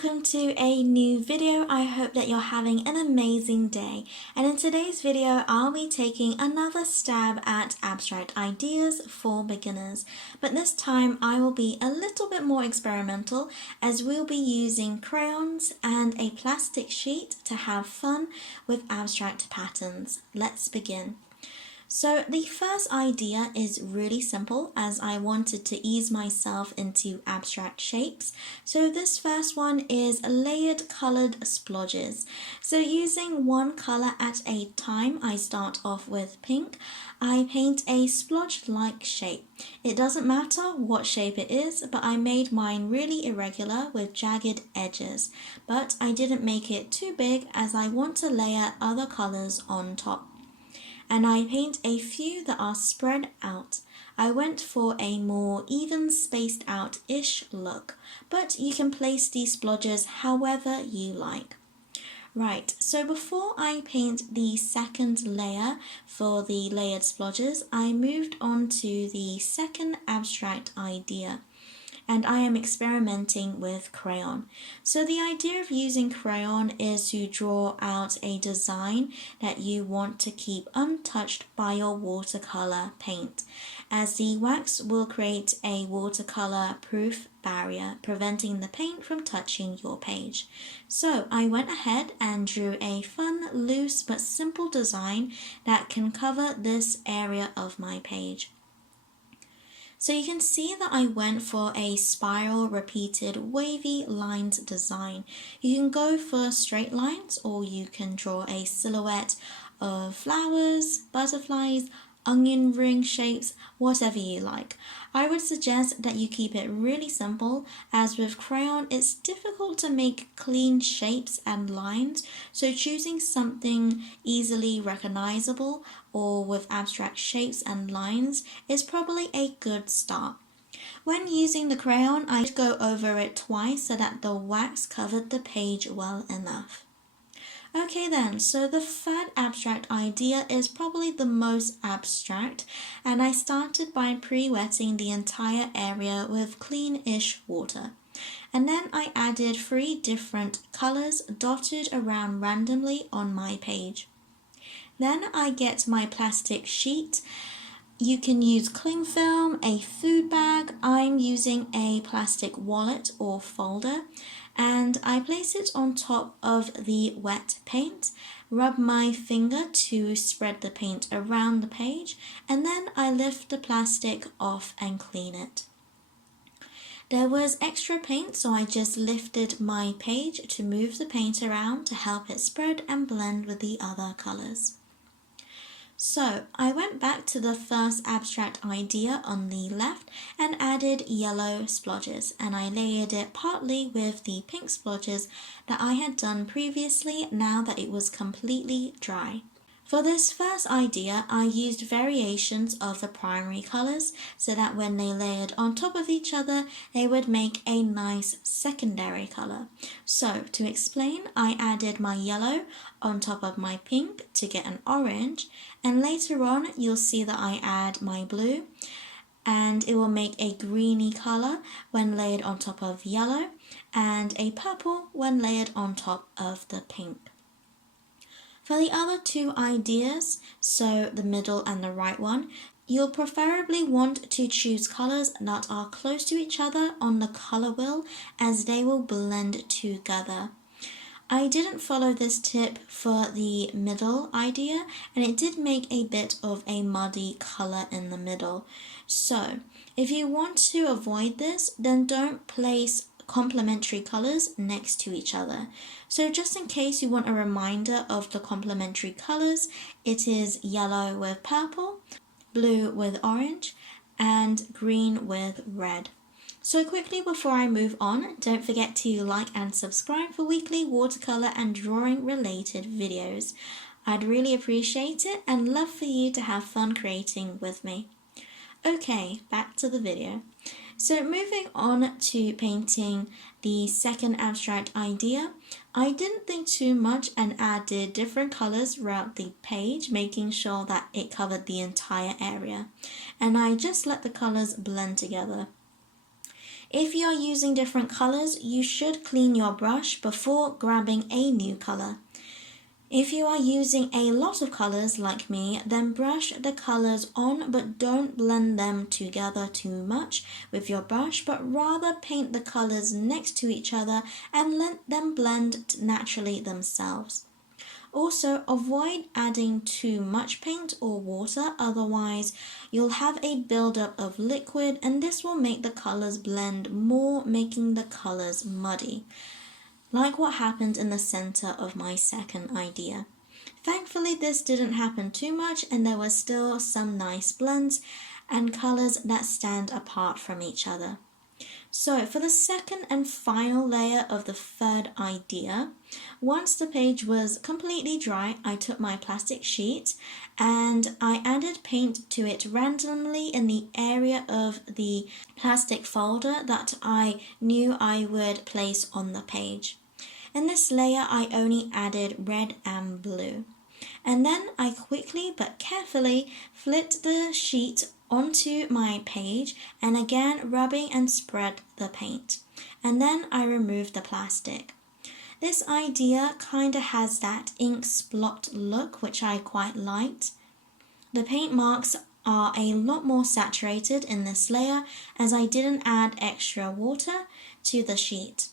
welcome to a new video. I hope that you're having an amazing day. And in today's video, I'll be taking another stab at abstract ideas for beginners. But this time I will be a little bit more experimental as we'll be using crayons and a plastic sheet to have fun with abstract patterns. Let's begin. So the first idea is really simple as I wanted to ease myself into abstract shapes. So this first one is layered colored splodges. So using one color at a time, I start off with pink. I paint a splodge-like shape. It doesn't matter what shape it is, but I made mine really irregular with jagged edges. But I didn't make it too big as I want to layer other colors on top. And I paint a few that are spread out. I went for a more even spaced out-ish look, but you can place these splodges however you like. Right, so before I paint the second layer for the layered splodges, I moved on to the second abstract idea. And I am experimenting with crayon. So the idea of using crayon is to draw out a design that you want to keep untouched by your watercolor paint, as the wax will create a watercolor proof barrier, preventing the paint from touching your page. So I went ahead and drew a fun, loose but simple design that can cover this area of my page. So you can see that I went for a spiral repeated wavy lines design. You can go for straight lines or you can draw a silhouette of flowers, butterflies, onion ring shapes, whatever you like. I would suggest that you keep it really simple, as with crayon it's difficult to make clean shapes and lines, so choosing something easily recognizable or with abstract shapes and lines is probably a good start. When using the crayon, I go over it twice so that the wax covered the page well enough. Okay then, so the third abstract idea is probably the most abstract, and I started by pre-wetting the entire area with clean-ish water. And then I added 3 different colors dotted around randomly on my page. Then I get my plastic sheet. You can use cling film, a food bag. I'm using a plastic wallet or folder, and I place it on top of the wet paint, rub my finger to spread the paint around the page, and then I lift the plastic off and clean it. There was extra paint, so I just lifted my page to move the paint around to help it spread and blend with the other colors. So I went back to the first abstract idea on the left and added yellow splodges, and I layered it partly with the pink splodges that I had done previously now that it was completely dry. For this first idea, I used variations of the primary colors so that when they layered on top of each other, they would make a nice secondary color. So to explain, I added my yellow on top of my pink to get an orange, and later on you'll see that I add my blue and it will make a greeny color when layered on top of yellow and a purple when layered on top of the pink. For the other 2 ideas, so the middle and the right one, you'll preferably want to choose colors that are close to each other on the color wheel as they will blend together. I didn't follow this tip for the middle idea, and it did make a bit of a muddy color in the middle. So if you want to avoid this, then don't place complementary colors next to each other. So just in case you want a reminder of the complementary colors, it is yellow with purple, blue with orange, and green with red. So quickly before I move on, don't forget to like and subscribe for weekly watercolor and drawing related videos. I'd really appreciate it and love for you to have fun creating with me. Okay, back to the video. So moving on to painting the second abstract idea, I didn't think too much and added different colors throughout the page, making sure that it covered the entire area. And I just let the colors blend together. If you're using different colors, you should clean your brush before grabbing a new color. If you are using a lot of colors like me, then brush the colors on, but don't blend them together too much with your brush, but rather paint the colors next to each other and let them blend naturally themselves. Also, avoid adding too much paint or water, otherwise you'll have a buildup of liquid and this will make the colors blend more, making the colors muddy, like what happened in the center of my second idea. Thankfully, this didn't happen too much and there were still some nice blends and colors that stand apart from each other. So for the second and final layer of the third idea, once the page was completely dry, I took my plastic sheet and I added paint to it randomly in the area of the plastic folder that I knew I would place on the page. In this layer, I only added red and blue. And then I quickly but carefully flipped the sheet onto my page and again rubbing and spread the paint. And then I removed the plastic. This idea kinda has that ink splot look, which I quite liked. The paint marks are a lot more saturated in this layer as I didn't add extra water to the sheet.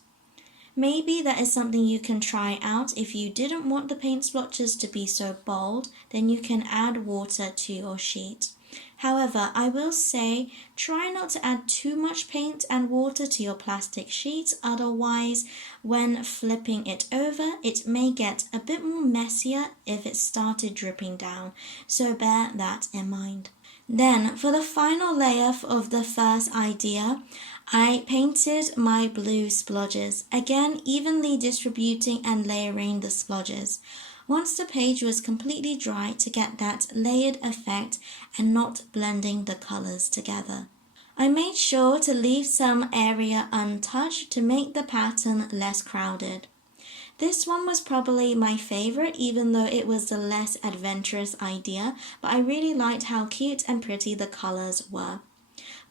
Maybe that is something you can try out. If you didn't want the paint splotches to be so bold, then you can add water to your sheet. However, I will say try not to add too much paint and water to your plastic sheet, otherwise when flipping it over it may get a bit more messier if it started dripping down, so bear that in mind. Then for the final layer of the first idea, I painted my blue splodges, again evenly distributing and layering the splodges. Once the page was completely dry to get that layered effect and not blending the colors together. I made sure to leave some area untouched to make the pattern less crowded. This one was probably my favorite, even though it was the less adventurous idea, but I really liked how cute and pretty the colors were.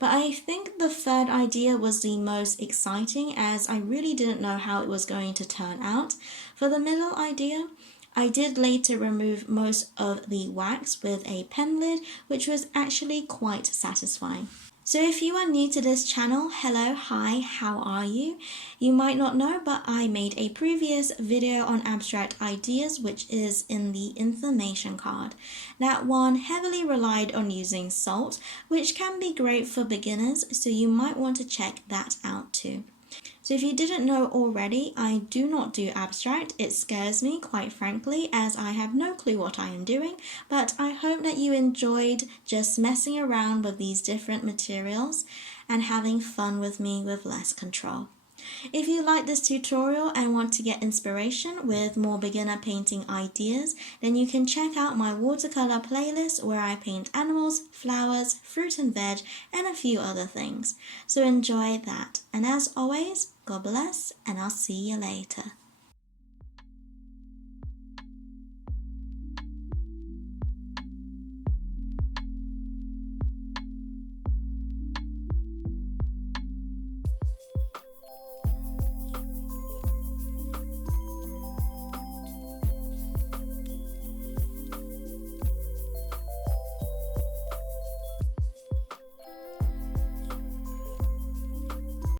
But I think the third idea was the most exciting as I really didn't know how it was going to turn out. For the middle idea, I did later remove most of the wax with a pen lid, which was actually quite satisfying. So if you are new to this channel, hello, hi, how are you? You might not know, but I made a previous video on abstract ideas, which is in the information card. That one heavily relied on using salt, which can be great for beginners, so you might want to check that out too. So if you didn't know already, I do not do abstract. It scares me, quite frankly, as I have no clue what I am doing, but I hope that you enjoyed just messing around with these different materials and having fun with me with less control. If you like this tutorial and want to get inspiration with more beginner painting ideas, then you can check out my watercolor playlist where I paint animals, flowers, fruit and veg, and a few other things. So enjoy that. And as always, God bless, and I'll see you later.